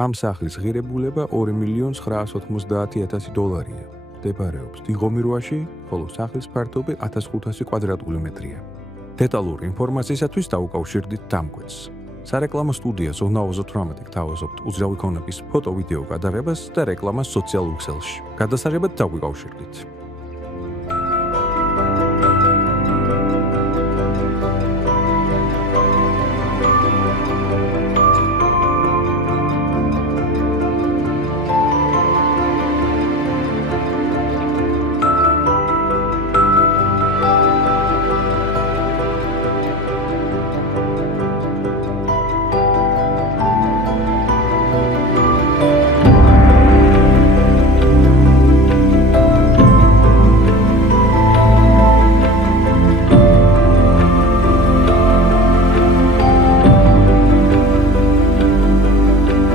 ამ სახლის ღირებულება $2,990,000-ია. მდებარეობს დიღომირვაში, ხოლო სახლის ფართობი 1500 კვადრატული მეტრია. დეტალური ინფორმაციისათვის დაუკავშირდით დამკვეთს. სარეკლამო სტუდია ზონა 38 გთავაზობთ უძრავი ქონების ფოტო-ვიდეო გადაღებას და რეკლამას სოციალურ ქსელში. გადასაღებად დაგვიკავშირდით.